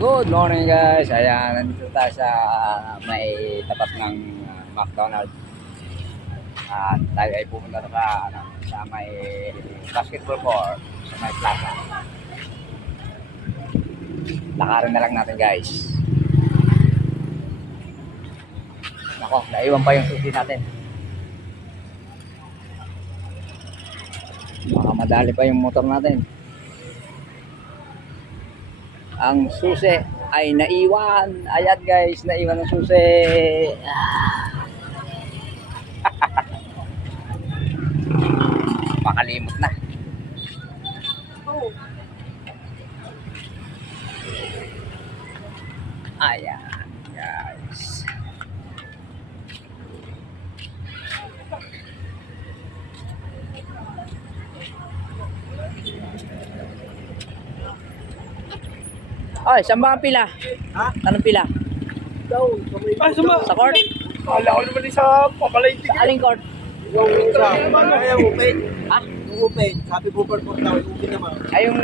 Good morning guys. Ayan, nandito tayo sa may tapat ng McDonald's. At tayo ay pupunta sa may basketball court, sa may plaza. Lakarin na lang natin guys. Nako, naiwan pa yung susi natin. Baka madali pa yung motor natin. Ang susi ay naiwan. Ayan guys, naiwan ang susi. Makalimot na. Ayan guys. Ay, saan ba ang pila? Ha? Anong pila? Sa court? Kala ko naman sa papalayti. Sa aling court? Yung kaya open. Ha? Yung open. Sabi po per po daw, open naman. Ay, yung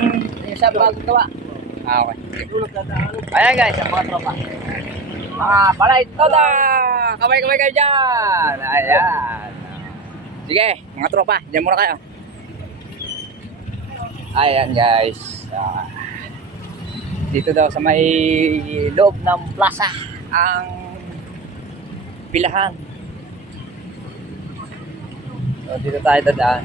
sa bagong gawa? Ah, okay. Yung nagdadaan. Ayan guys, ang mga tropa. Mga balay, toda! Kamay-kamay kayo dyan! Ayan. Sige, mga tropa, dyan muna kayo. Ayan guys. Dito daw sa may loob ng plaza ang pilahan. So, dito tayo dadaan.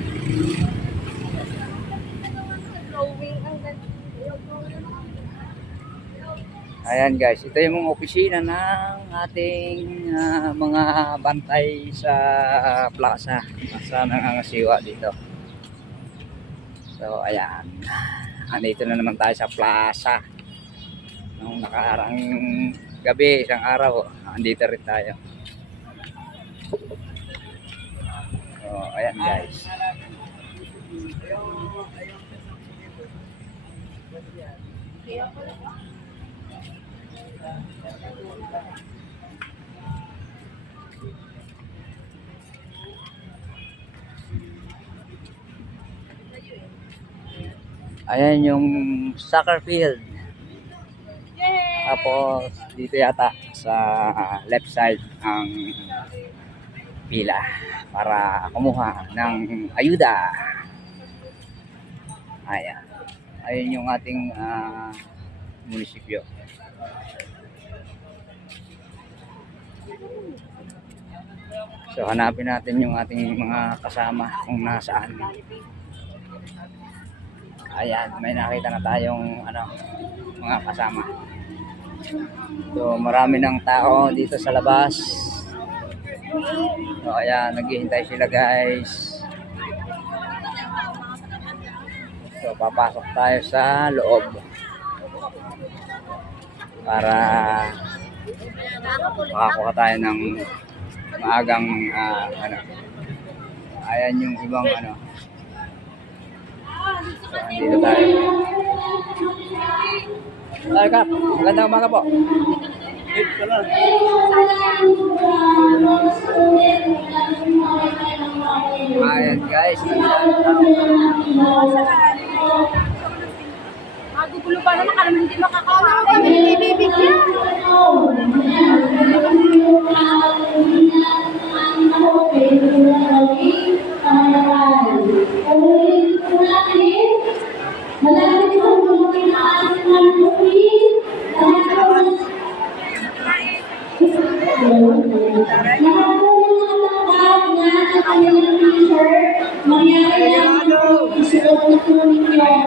Ayan guys, ito yung mga opisina ng ating mga bantay sa plaza. Sa nangangasiwa dito. So ayan, andito na naman tayo sa plaza. Nung nakaarang gabi, isang araw, andito rin tayo. So ayan guys. Ayan yung soccer field. Tapos dito yata sa left side ang pila para kumuha ng ayuda. Ayan. Ayan yung ating munisipyo. So hanapin natin yung ating mga kasama kung nasaan. Ayan, may nakita na tayong mga kasama. So marami ng tao dito sa labas. So ayan, naghihintay sila guys. So papasok tayo sa loob para makakuha tayo ng maagang ayan yung ibang So, andito tayo. Tayo ka, magandang umaga po. Ayan guys. Magugulo pa naman, kala hindi makakawa. Hindi bibigyan.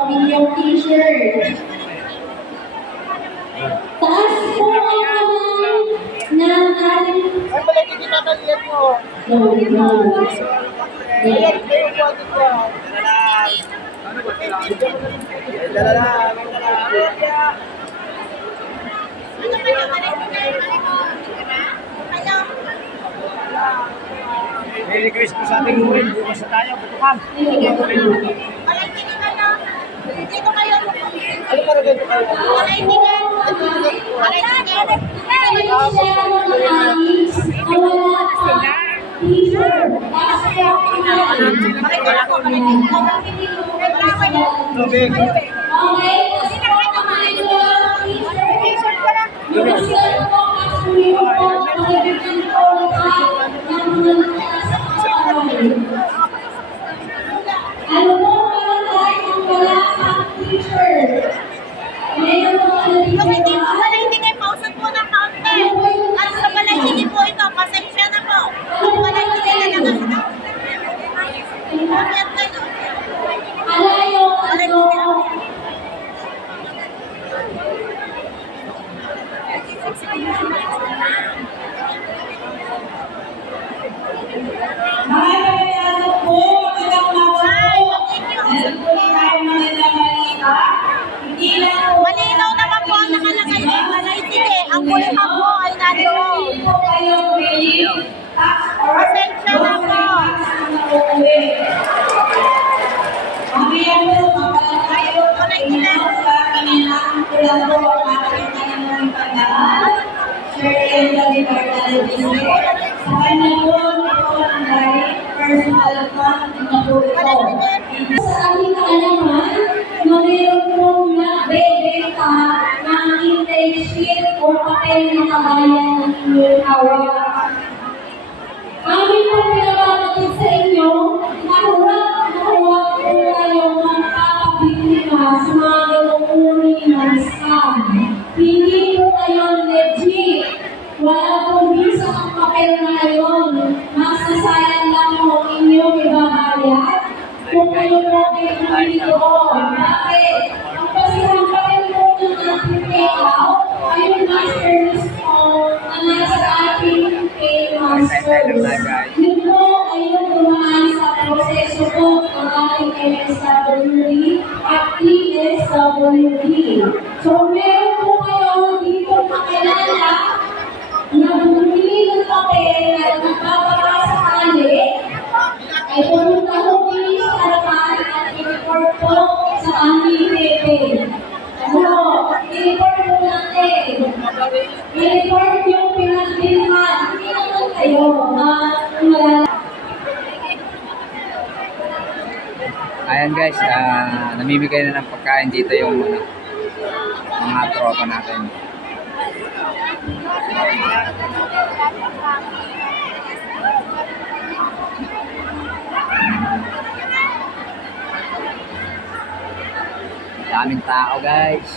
Inyong t-shirt. Taas po ang kamay ng ating... Ay, malaki din nakaliyan mo. Ayan, kayo po atin ko. Merry Christmas sa ating buhay. Bukas na tayo, butukan. Dito kayo. Ano para ganito kayo? Palaitingan. Palaitingan. Okay. Okay. Gusto ko makasuyo po, makibigyan po lahat ng mga nakasakay. Ano po, meron tayong wala ang teacher. Ngayon po, Kung hindi po pala hindi kayo pausap po ng kaunti. At sa pala hindi po ito, pasensya na po. Kung pala hindi kayo na Bakit kayo? alayo, ano, Mga kapatid po, magandang umaga po. Meron po tayo mga nabalita. Hindi lang po Malinaw naman po ang nakalagay ni Malay Sige. Ang kulihang po ay nandoon. hindi po kayo willing tax or Pasensya na po. uuwi. Mamaya po, mapalang tayo sa kaninang kulang po ang ating kanang pagdaan. Sir Kendall Libertad District. Sa kanya po, ito ang direct personal fund na po ito. sa aming kaalaman, na meron pong nagbebenta ng intake sheet o papel na kabayan ng inyong hawak. Amin po pinababatid sa inyo na huwag po kayong magpapabiktima sa mga ganong uri ng scam. Hindi po kayo legit. Wala pong bisa ang papel na yun. Masasayang lang po ang inyong ibabayad kung kayo po ay bumili doon. Bakit? Ang basirang papel po ng ating payout ay yung master list po na nasa ating paymaster. Yun po ay yung dumaan sa proseso po ng ating MSWD at TSWD. So, meron po kayo dito makilala na bumili ng papel at nagpapakasakali ay pumunta ko din sa harapan at i-report po sa aming pepe. Ano? I-report po natin. I-report yung pinagbilhan. Hindi naman kayo na malala. Ayan guys, namimigay na ng pagkain dito yung mga tropa natin. Daming tao guys.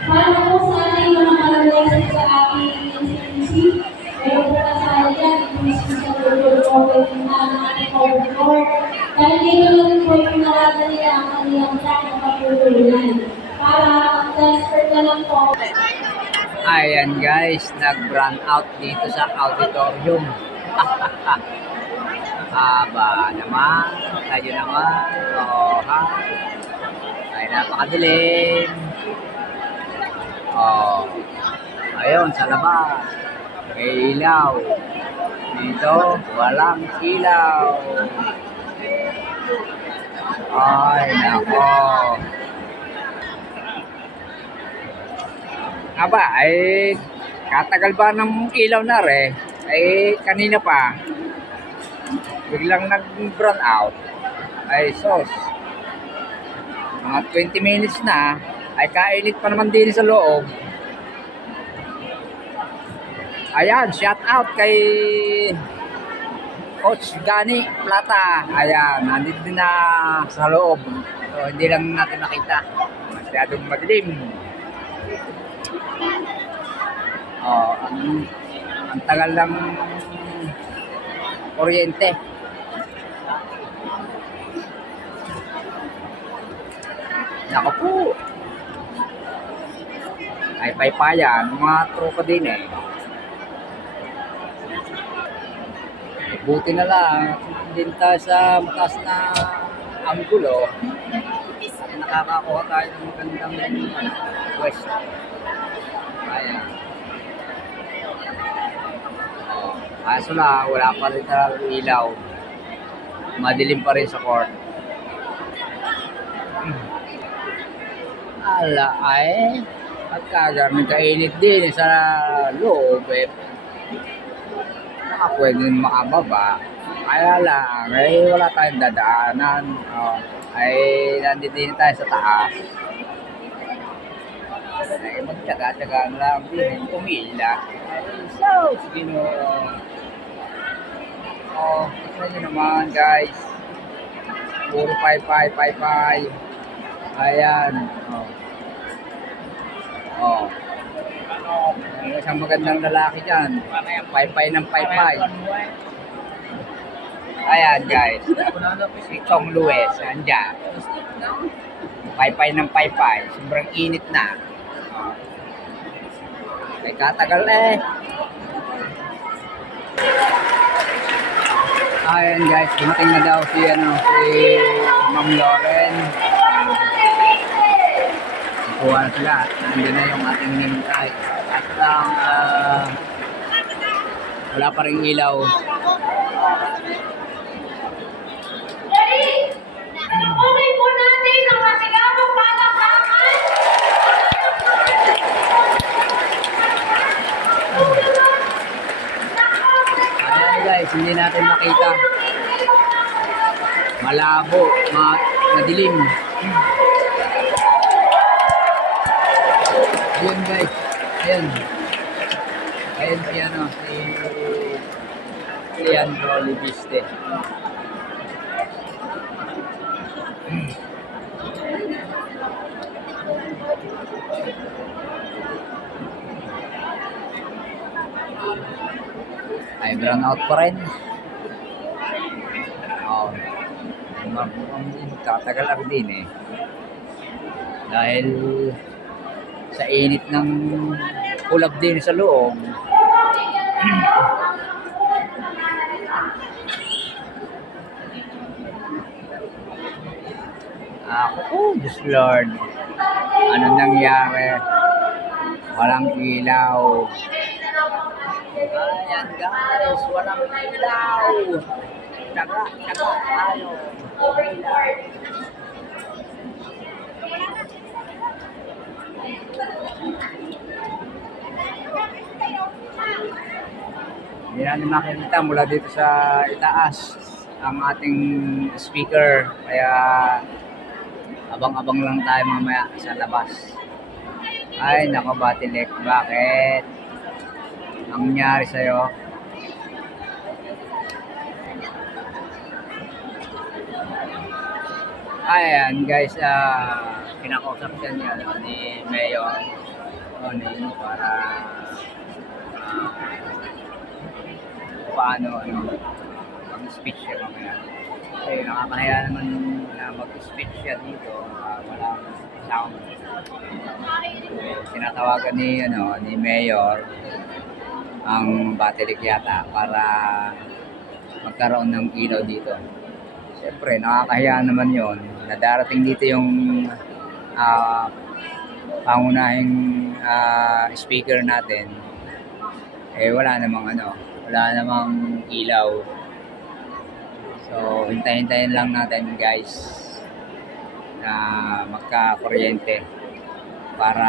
Para po sa ating mga kalalasan sa ating NCTC, meron po kasama dyan, mismo sa Google Open na ng ating Open Court. Dahil dito lang po yung pinarada nila ang kanilang track na patuloyan. Para transfer na lang po. Ayan guys, nag-run out dito sa auditorium. Aba naman, tayo naman. Oh, ha? Ay, napakadilim. Oh, ayun, sa labas. May ilaw. Dito, walang ilaw. Ay, nako. Aba, ay katagal ba ng ilaw na re? Ay kanina pa. Biglang nag-run out. Ay sos. Mga 20 minutes na. Ay kainit pa naman din sa loob. Ayan, shout out kay Coach Gani Plata. Ayan, nandito din na sa loob. So, hindi lang natin nakita. Masyadong madilim. Oh, ang tagal lang kuryente. Nako po. Ay paypayan, mga tropa din eh. Buti na lang, din tayo sa mataas na anggulo, nakakakuha tayo ng magandang pwesto. Ayan. Kaso lang, wala pa rin talagang ilaw. Madilim pa rin sa court. Ala ay, pagkagamit kainit din sa loob eh. Baka pwedeng makababa. Kaya lang, ay wala tayong dadaanan. Oh, ay nandito din tayo sa taas. Ay magtyaga-tyaga na lang din, pumila. So, Ginoo. Oh, tignan nyo naman guys. Puro pay-pay. Ayan. Oh. Oh. Ang isang magandang lalaki dyan. Pay-pay ng pay-pay. Ayan guys. Si Chong Luis. Andyan. Pay-pay ng pay-pay. Sobrang init na. Oh. May katagal eh. Ayan guys. Dumating na daw si Ma'am Lauren. Kuha na sila. Nandiyan na yung ating hinintay. At lang, wala pa rin ilaw. Ready? Okay po natin ang masigamang palakpakan. Ayan guys, hindi natin makita. Malabo, madilim. Ayan guys, ayan. Ayan si Leandro Libiste. Ay, brown out pa rin. Oh. Tatagal ako din eh. Dahil sa init ng ulap din sa loob. Oh, Diyos Lord. Anong nangyari? Walang ilaw. Ayan guys, walang ilaw. Taga tayo. Hindi natin makikita mula dito sa itaas ang ating speaker. Kaya abang-abang lang tayo mamaya sa labas. Ay, nako Batilek, bakit? Ang nangyari sa'yo? Ayan guys, kinakausap siya niya ni Mayor Onin para paano mag-speech siya mamaya. Kasi nakakahiya naman na mag-speech siya dito, walang sound. Tinatawagan ni Mayor ang Batilek yata para magkaroon ng ilaw dito. Siyempre, nakakahiya naman yon na darating dito yung pangunahing speaker natin. Eh, wala namang ilaw. So, hintayin lang natin guys na magka-kuryente para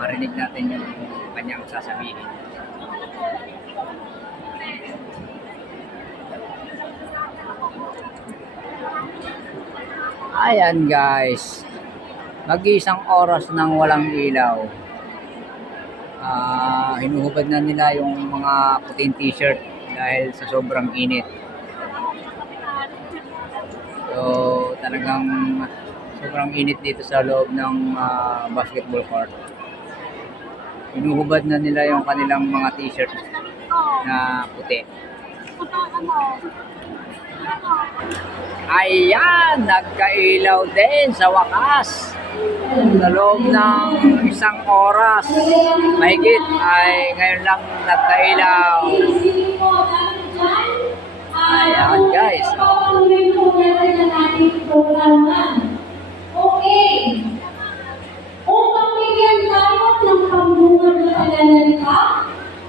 marinig natin yung kanyang sasabihin. Ayan guys, mag-iisang oras nang walang ilaw. Hinuhubad na nila yung mga puting t-shirt dahil sa sobrang init. So talagang sobrang init dito sa loob ng basketball court. Hinuhubad na nila yung kanilang mga t-shirt na puti. Ayan, nagkailaw din sa wakas. Sa loob ng isang oras mahigit ay ngayon lang nagkailaw. Ayan, guys. Papatuloy po natin ang ating programa. Okay. Upang bigyan tayo ng pambungad na pananalita,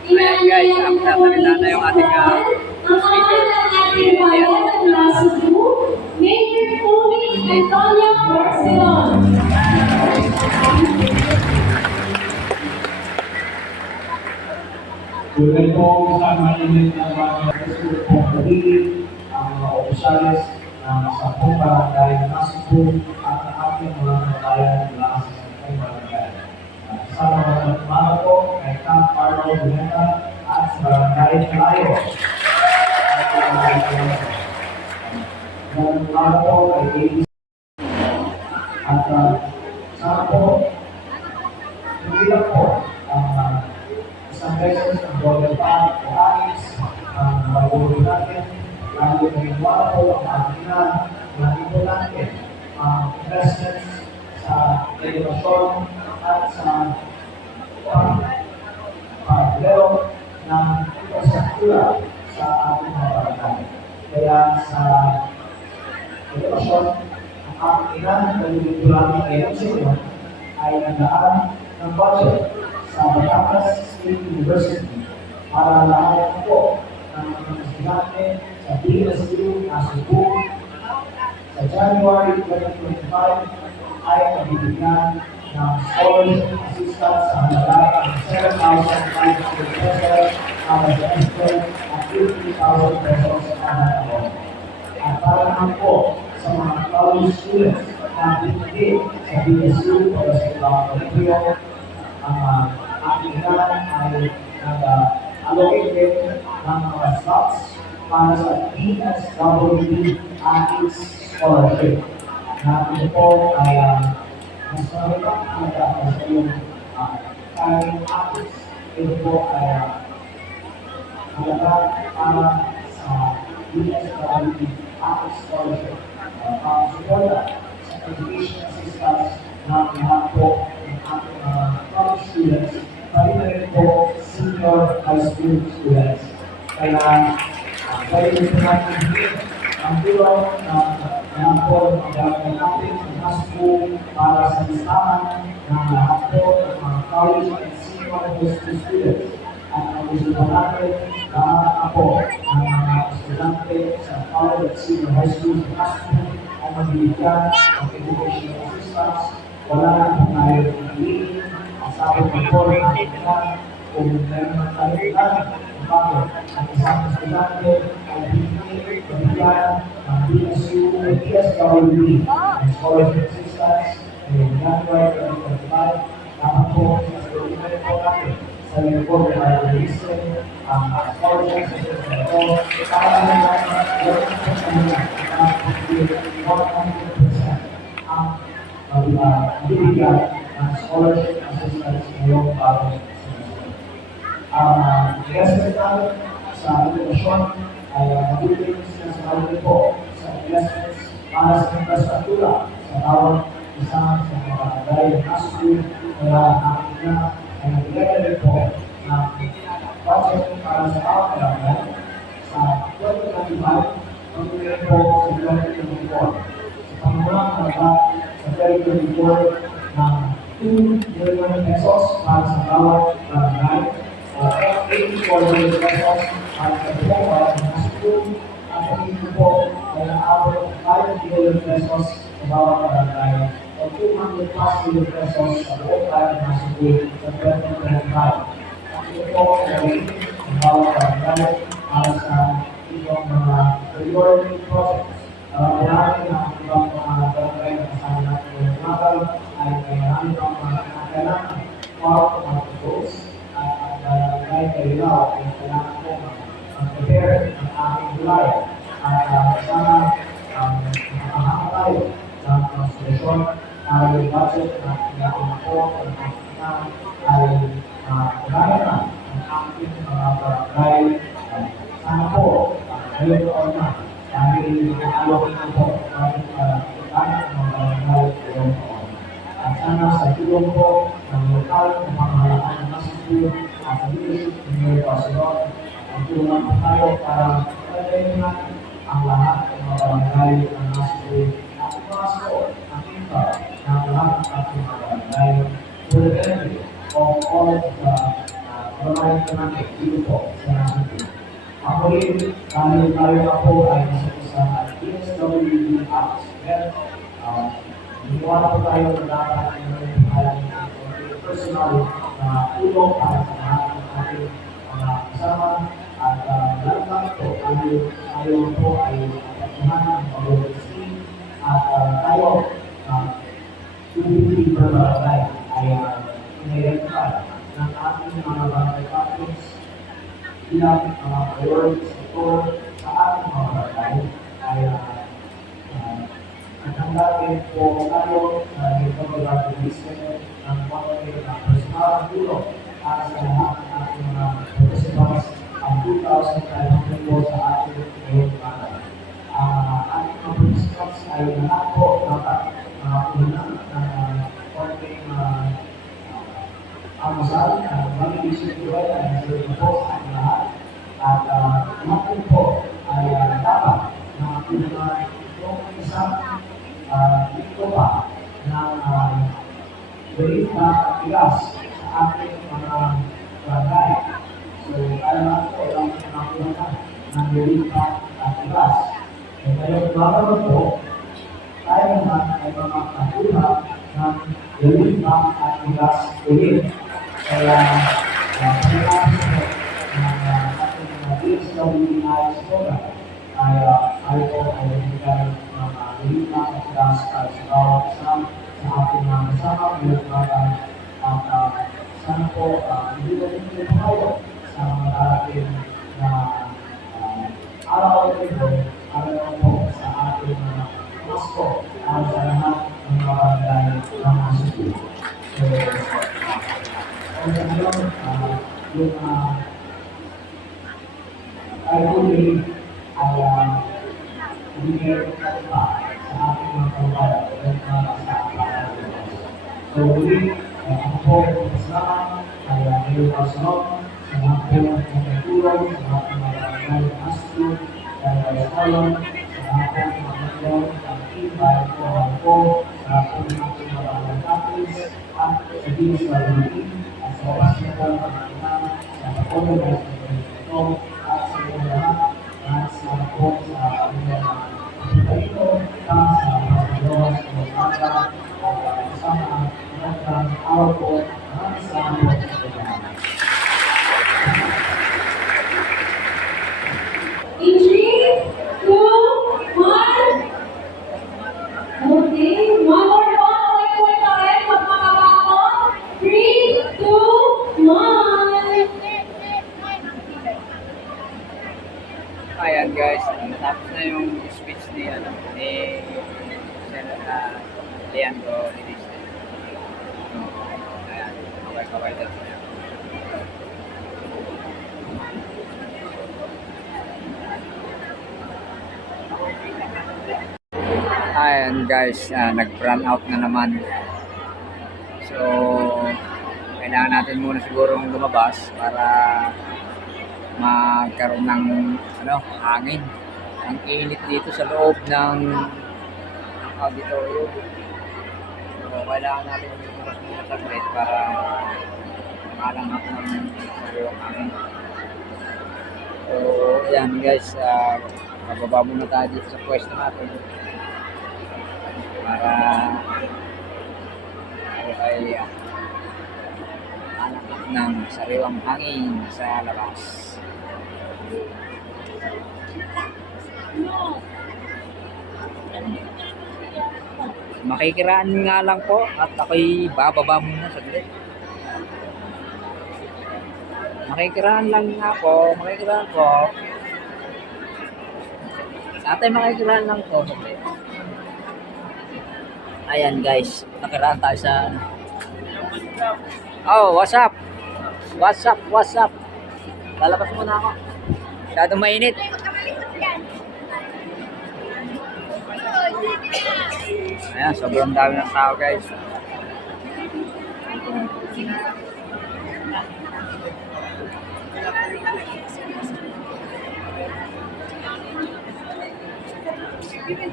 Ayan, guys, ang tatalita na yung ating ang ama ng ating bayan ng Cebu, Major Tony Antonio Barcelon. Tuloy po sa mainit na mga gusto pong pagiging ang mga opisyalis ng sampung barangay ng Cebu at ang ating mga kabayan mula sa sampung barangay. Sa mga po kay Camp Carlo Buneta at sa barangay Talayo. At po kay Davis at sana po hindi lang po ang isang beses ang Golden Path o Aris ang mabuhay natin, lalo na yung wala po ang makina na ito natin ang investments sa edukasyon at sa pag-develop ng infrastruktura sa ating mga barangay. Kaya sa edukasyon, ang ating ina na nilitulami ngayon sa inyo ay naglaan ng budget sa Batangas State University para lahat po ng mga estudyante sa BSU na Cebu sa January 2025 ay nabibigyan ng scholarship assistance sa halaga ng 7,500 pesos para sa semester at 50,000 pesos sa kada taon. At para naman po sa mga college students na pinili sa BSU o sa ibang kolektiyo, ang ating ay nag-allocate din ng mga slots para sa DSWD ATIS Scholarship. Na ito po ay mas marami ang sa yung carrying ATIS. Ito po ay halaga para sa DSWD ATIS Scholarship. Suporta sa education assistance ng lahat po ng ating mga college students, pati na rin po senior high school students. Kaya pwede po natin hingin ang tulong na po ng pagdamay natin ng high school para sa listahan ng lahat po ng mga college and senior high school students. At ang gusto po natin, lahat na po ng mga estudyante sa college at senior high school sa high school ay mabibigyan ng education assistance. Wala na po tayo piliin. Ang sabi ng po ng kailangan kung meron ng kailangan bakit ang isang estudyante ay bibigyan ng BSU o DSWD ng scholarship assistance in January 2025. Dapat po sa pilihan po natin sa report na i-listen ang scholarship assistance na ito para naman gawin po sa mga 100% ang bibigyan ng scholarship assistance ngayong bagong semester. Ang investment namin sa edukasyon ay mabibigyan sinasabi po sa investments para sa infrastruktura sa bawat isang sa mga barangay ng school. Kaya aking na ay nagbigay rin po ng budget para sa bawat barangay sa 2025 magbigay po sa 2024. Sa pangulang halaga sa 2024 ng 2 million pesos para sa bawat barangay o 84 million pesos para sa buong barangay ng school at pagiging po ay naabot 5 million pesos sa bawat barangay o 200 plus million pesos sa buong barangay ng school sa 2025. At ito po ay gawin sa bawat barangay para sa ibang mga priority projects. Marami ng ibang mga barangay na kasama natin ng natal ay marami pang mga kailangan para mga goals at barangay Kalilaw ay kailangan po mag-prepare ng ating gulay at sana makahanga tayo ng solusyon para yung budget na kailangan po ng ating ay kagaya na ng ating mga barangay. Sana po ngayon po na dahil naalok na po kahit kahit ng barangay ngayong taon. At sana sa tulong po ng lokal na pamahalaan ng Cebu at sa leadership ng Mayor Barcelon, ang tulungan po tayo para pagdating natin ang lahat ng mga barangay ng Nasco at Nasco ang iba ng lahat ng ating mga barangay for the benefit of all of the barangay natin dito po sa Nasco. Ako rin, dahil tayo ako ay nasa isang DSWD House. Iniwala po tayo na dapat ay personal na tulong para sa lahat ng ating mga kasama at lahat po tayo po ay patuhan ng pag-oversee at tayo tubig na barangay ay in-identify ng ating mga barangay captains bilang mga priorities ito sa ating mga barangay ay naghanggapin po tayo sa recovery business ng konti ng personal tulong para sa lahat ng ating mga participants ang 2,500 po sa ating ngayong umaga. Ating mga participants ay lahat po dapat unang ng konting amasal na mag-isip ko ay nasa po sa ating lahat at natin po ay dapat na unang yung isang dito pa ng balik na tigas sa ating mga barangay. So, tayo na po ang pinakunan ng balik na tigas. So, ngayon, bago po, tayo naman ay mga kakuha ng balik na tigas ulit. Kaya, pagkakasya po ng ating mga DSWD program ay po ay bigay ng balik na tigas para sa bawat isang sa ating mga kasama pinagbagan at sana po hindi ko rin tayo sa mga darating na araw at ito para po sa ating mga Pasko para sa lahat ng mga barangay ng mga susunod. So, ngayon, yung tayo po rin ay ibigay pa sa ating mga kababayan at mga kasama. So, uli, ako po kasama ay ngayong kasunod sa mga po ng pagkatulong sa mga barangay ng Nasco, barangay Salon, sa mga po ng mga nagdaw, ang ibay po ang po sa po ng mga barangay captains at sa DSWD at sa hospital ng mga sa patuloy na sa ito at sa mga lahat at sa po sa mga ito para sa pagkakaroon sa mga kasama ng araw po maraming salamat po sa mga. In 3, 2, 1. Okay, one more time. Wait tayo. Magmakabato. 3, 2, 1. Ayan guys, natapos na yung speech ni Senator Leandro Lidis. Ayan, kaway-kaway daw siya. Ayan guys, nag-run out na naman. So, kailangan natin muna sigurong lumabas para magkaroon ng hangin. Ang init dito sa loob ng auditorium. So, kailangan natin lumabas muna saglit para makalanghap ng sariwang hangin. So, yan guys, bababa muna tayo dito sa pwesto natin para ay anak ng sariwang hangin sa labas. Makikiraan nga lang po at ako'y bababa muna saglit. Makikiraan lang nga po, makikiraan po. Ate, makikiraan lang po. Ayan guys, nakiraan tayo sa oh, what's up? What's up? Lalabas muna ako. Masyadong mainit. Ayan, sobrang dami ng tao guys. Ayan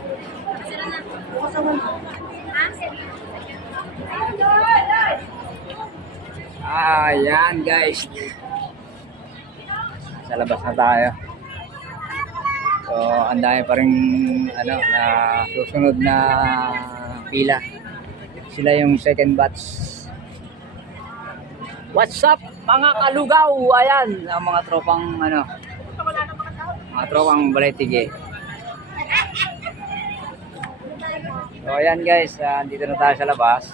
guys. Sa labas na tayo. So, ang dami pa rin ano, na susunod na pila. Sila yung second batch. What's up mga kalugaw? Ayan, ang mga tropang ano, mga tropang Balay-Tige. So ayan guys, dito na tayo sa labas.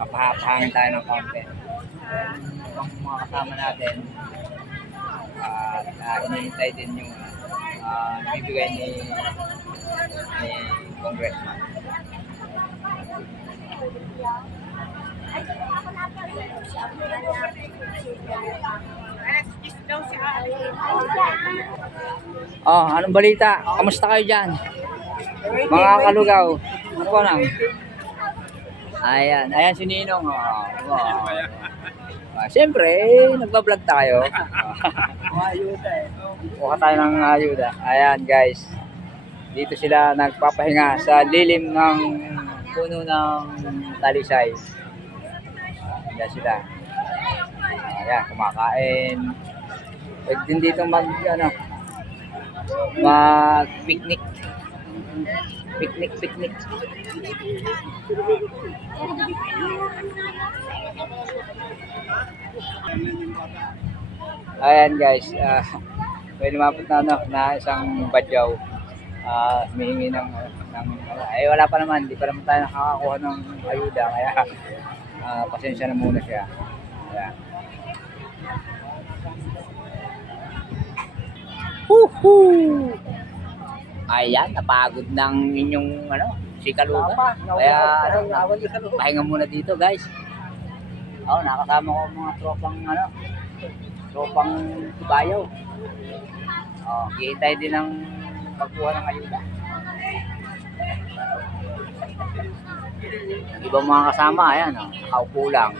Papahangin tayo ng konti. Ang mga kasama natin, inihintay din yung bibigay ni Congressman. Oh, anong balita? Kamusta kayo dyan? Mga kalugaw. Ano ba nang? Ayan, ayan si Ninong. Siyempre, nagbablog tayo. Kuha tayo ng ayuda. Ayan guys. Dito sila nagpapahinga sa lilim ng puno ng talisay. Ayan sila. Ayan, kumakain. Pwede din dito mag picnic. Picnic. Ayan guys, pwede mapot na isang badyaw. Humihingi ng wala pa naman, hindi pa naman tayo nakakakuha ng ayuda, kaya pasensya na muna siya. Ayan. Woohoo! Ayan, napagod ng inyong si Kaluga. Kaya pahinga muna dito guys. Nakasama ko mga tropang tubayaw. Hihintay din ng pagkuha ng ayuda. Ibang mga kasama, ayan, nakaupo lang.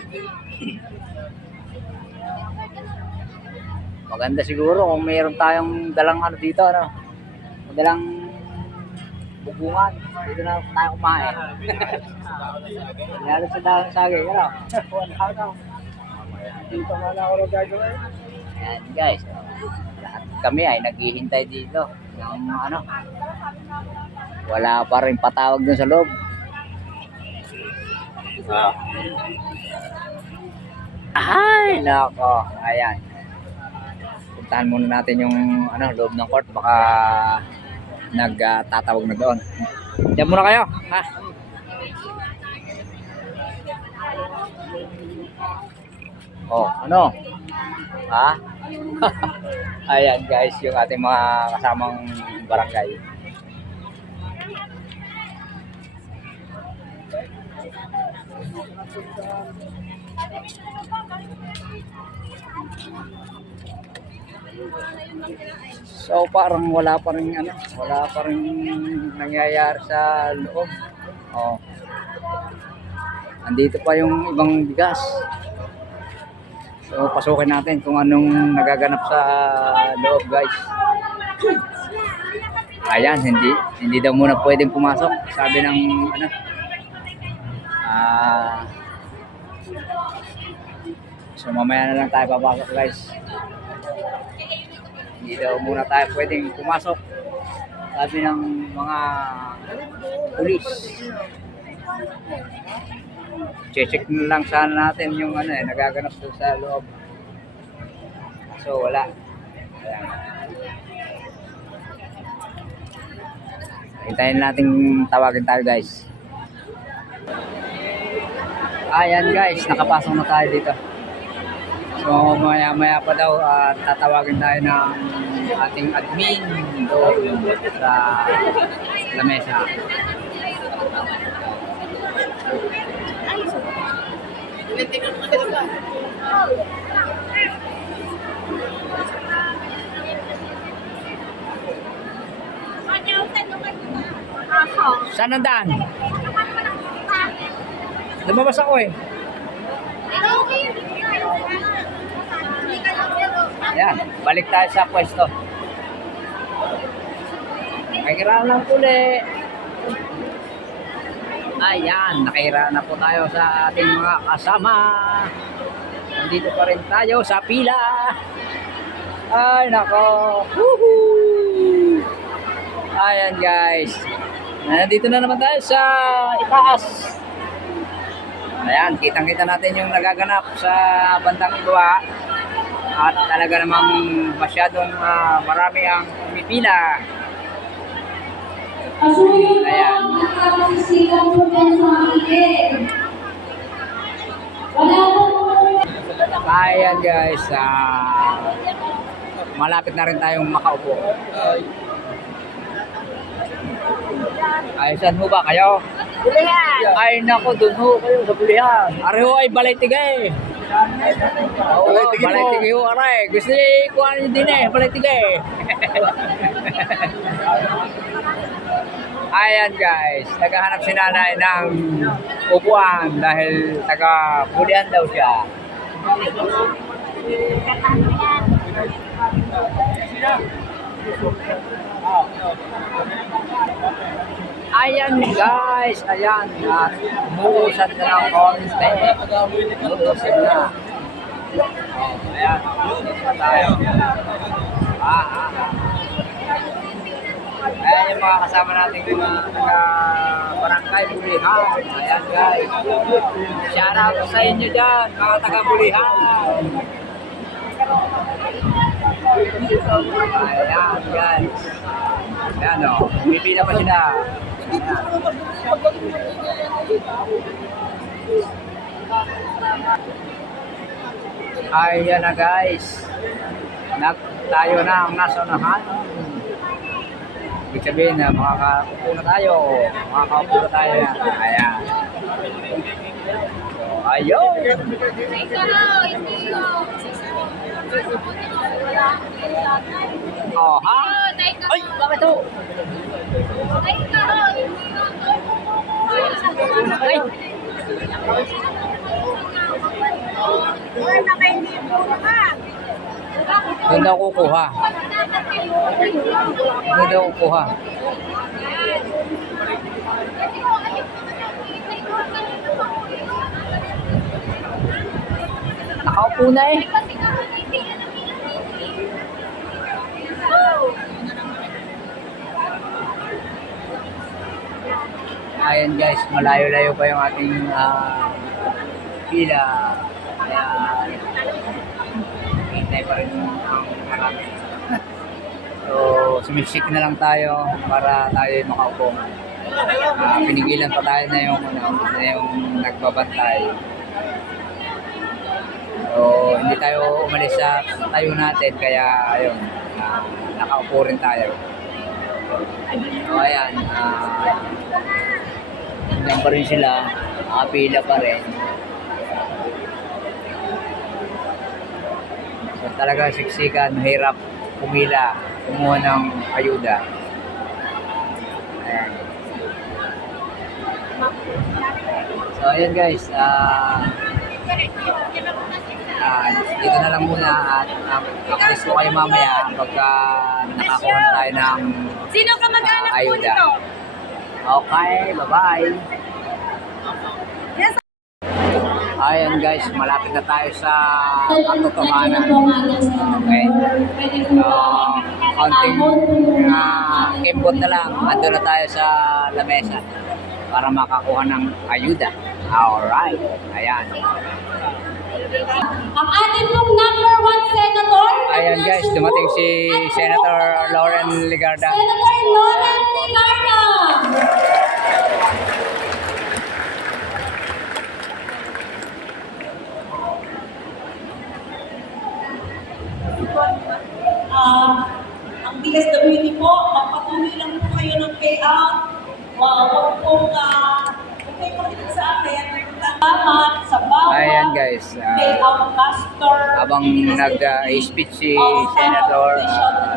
Maganda siguro kung mayroon tayong dalang dito, dalang bugungan. Dito na tayo kumain. Lalo sa dalang sagay, Dito mo na ako gagawin. Ayan guys, lahat kami ay naghihintay dito ng wala pa rin patawag dun sa loob. Ay, nako. Ayan. Puntahan muna natin yung loob ng court, baka nagtatawag na doon. Diyan muna kayo, ha? Oh, ha? Ayan guys, yung ating mga kasamang barangay. So parang wala pa rin nangyayari sa loob. Andito pa yung ibang bigas. So pasukin natin kung anong nagaganap sa loob guys. Ayan, hindi daw muna pwedeng pumasok, sabi ng so mamaya na lang tayo papasok guys. Hindi daw muna tayo pwedeng pumasok, sabi ng mga pulis. Check na lang sana natin yung nagaganap doon sa loob. So wala. Ayan. Hintayin natin tawagin tayo guys. Ayan guys, nakapasok na tayo dito. So maya pa daw tatawagin tayo ng ating admin doon sa lamesa. Saan ang daan? Lumabas ako eh. Yan, balik tayo sa pwesto. Nakikiraan lang uli. Ayan, nakiraan na po tayo sa ating mga kasama. Nandito pa rin tayo sa pila. Ay, nako. Woohoo! Ayan, guys. Nandito na naman tayo sa itaas. Ayan, kitang-kita natin yung nagaganap sa bandang iba. At talaga namang masyadong marami ang pumipila. Pasuyo po Ayan. ang nakakasisigang po dyan sa akin. Wala po Ayan guys, malapit na rin tayong makaupo. Ay, saan ho ba kayo? Bulihan! Ay, nako, dun ho kayo sa Bulihan. Areho ay balay tigay. Oo, balay tigay ho, aray. Gusto niyo kuha niyo din balay tigay. Ayan guys, naghahanap si nanay ng upuan dahil taga Bulihan daw siya. Ayan guys, ayan. At umuusad na ng konti. Umuusad na. Oh, ayan. Dito na tayo. Ayan yung mga kasama natin mga taga-barangay Bulihan. Ayan guys. Shout out sa inyo dyan, mga taga-Bulihan. Ayan guys. Ayan o, pipila pa sila. Ayan na guys. Tayo na ang nasa unahan. Ibig sabihin na makakaupo na tayo. Makakaupo na tayo yan. Ayan. So, ayun. Oh, ha? Ay, bakit to? Ay. Doon daw kukuha. Doon daw kukuha. Nakaupo na eh. Ayan guys, malayo-layo pa yung ating pila. Kaya hintay pa rin ang marami. So, sumisik na lang tayo para tayo makaupo. Pinigilan pa tayo na yung nagbabantay. So, hindi tayo umalis sa tayo natin, kaya ayun, nakaupo rin tayo. So, ayan, yan pa rin sila, nakapila pa rin. So, talaga siksikan, mahirap pumila, kumuha ng ayuda. Ayan. So, ayan guys, dito na lang muna at updates ko kayo mamaya pagka nakakuha na tayo ng Sino ka mag-anak po ayuda. nito? Okay, bye-bye. Yes. Ayan guys, malapit na tayo sa katotohanan. Okay. Konting kimbot na lang, ando na tayo sa lamesa para makakuha ng ayuda. Alright, ayan. Ang ating pong number 1 senator. Ayan guys, dumating si Senator Lauren Ligarda. Senator Lauren Ligarda. Ang DSWD po, magpatuloy lang po kayo ng payout. Huwag pong pakita sa akin. Salamat sa bawat Ayan guys, payout master. habang nag-speech si Senator,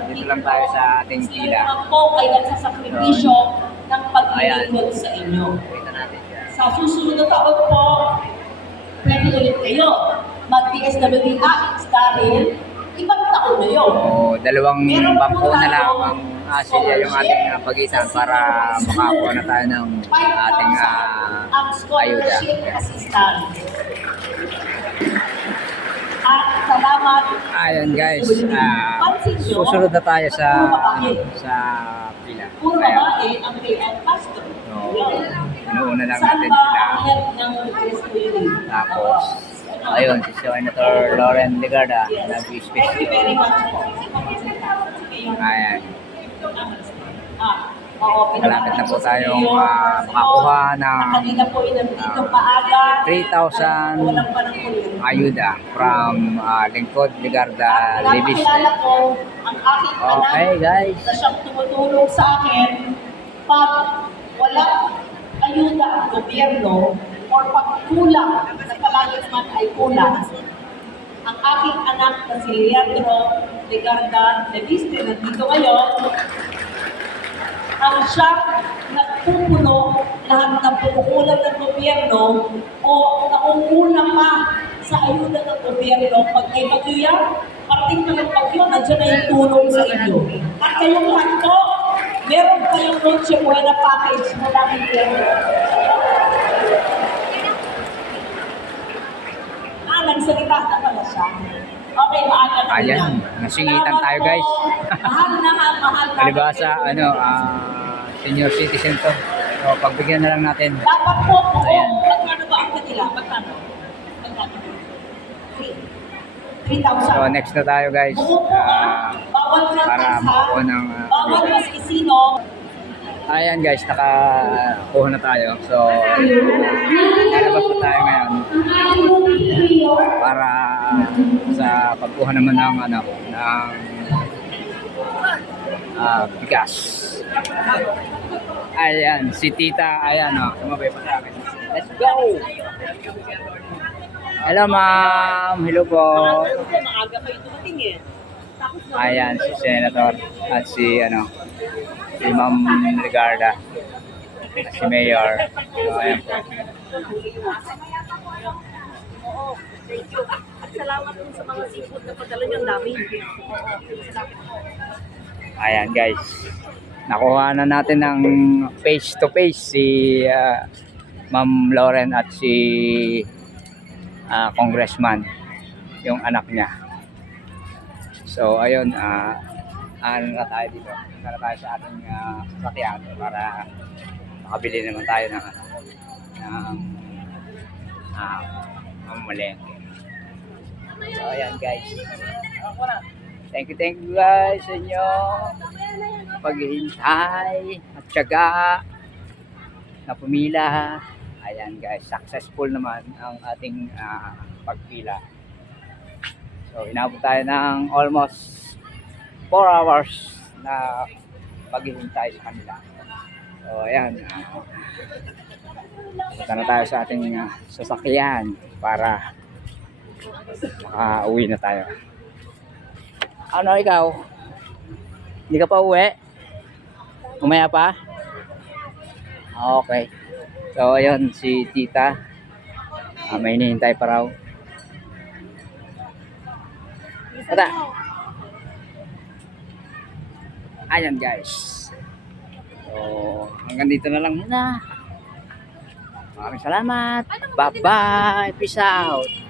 dito lang tayo sa ating pila. Sino po ay nagsasakripisyo ng paglilingkod sa inyo. Kita natin siya. Sa susunod na taon po, pwede ulit kayo mag-DSWD Acts dahil ibang taon na yun. So, dalawang bangko na lang ang silya yung ating pagitan para makakuha na tayo ng ating ang ayuda. scholarship assistance. At salamat. Ayun guys, susunod na tayo sa pila. Puro Kaya, babae ang pay and pastor. so, inuuna lang Saan natin ba sila. ang head ng SPLA? Tapos, ayun, si Senator Lauren Legarda, nag-speech Thank you very much po. Ayan. Oo, Malapit na po tayong makakuha ng kanina po inandito paaga. 3,000 Walang panang kulit. ayuda from Lingkod Legarda Libis. Nakakilala ko ang aking Okay anak guys. na siyang tumutulong sa akin pag walang ayuda ang gobyerno or pag kulang, na palagi naman ay kulang. Ang aking anak na si Leandro Legarda Leviste nandito ngayon, ang siyang nagpupuno lahat ng pagkukulang ng gobyerno o nakukulang pa sa ayuda ng gobyerno pag may bagyo yan, parating pa ng bagyo, nandiyan na yung tulong sa inyo. At kayong lahat po, meron kayong Noche Buena package mula kay gobyerno. Nagsalita na pala siya. Okay, maaga na Ayan, nasingitan tayo guys. mahal. Palibasa, senior citizen to. So, pagbigyan na lang natin. Dapat po, Ayan. magkano ba ang kanila? Magkano? 3,000. So, next na tayo guys. Bawal ka Para makakuha ng bawal maski sino. ayan guys, nakakuha na tayo. So, lalabas na tayo ngayon para sa pagkuha naman ng bigas. Ayan, si Tita, ayan sumabay pa sa akin. Let's go! Hello ma'am, hello po. Maaga kayo dumating eh. Ayan, si Senator at si Ma'am Legarda, si Mayor. So, ayan po. Oo, thank you. At salamat din sa mga seafood na padala niyo, ang dami. Ayan guys, nakuha na natin ng face to face si Ma'am Lauren at si Congressman, yung anak niya. So ayun, ano na tayo dito, para tayo sa ating sasakyan para makabili naman tayo ng mamalengke. So ayan guys, thank you guys sa inyo paghihintay at tiyaga na pumila. Ayan guys, successful naman ang ating pagpila. So inabot tayo ng almost 4 hours na paghihintay sa kanila. So ayan, punta na tayo sa ating sasakyan para makauwi na tayo. Ano ikaw? Hindi ka pa uwi? Umaya pa? Okay. So ayun, si Tita may hinihintay pa raw. Tata. Ayan guys. So hanggang dito na lang muna. Maraming salamat. Bye bye. Peace out.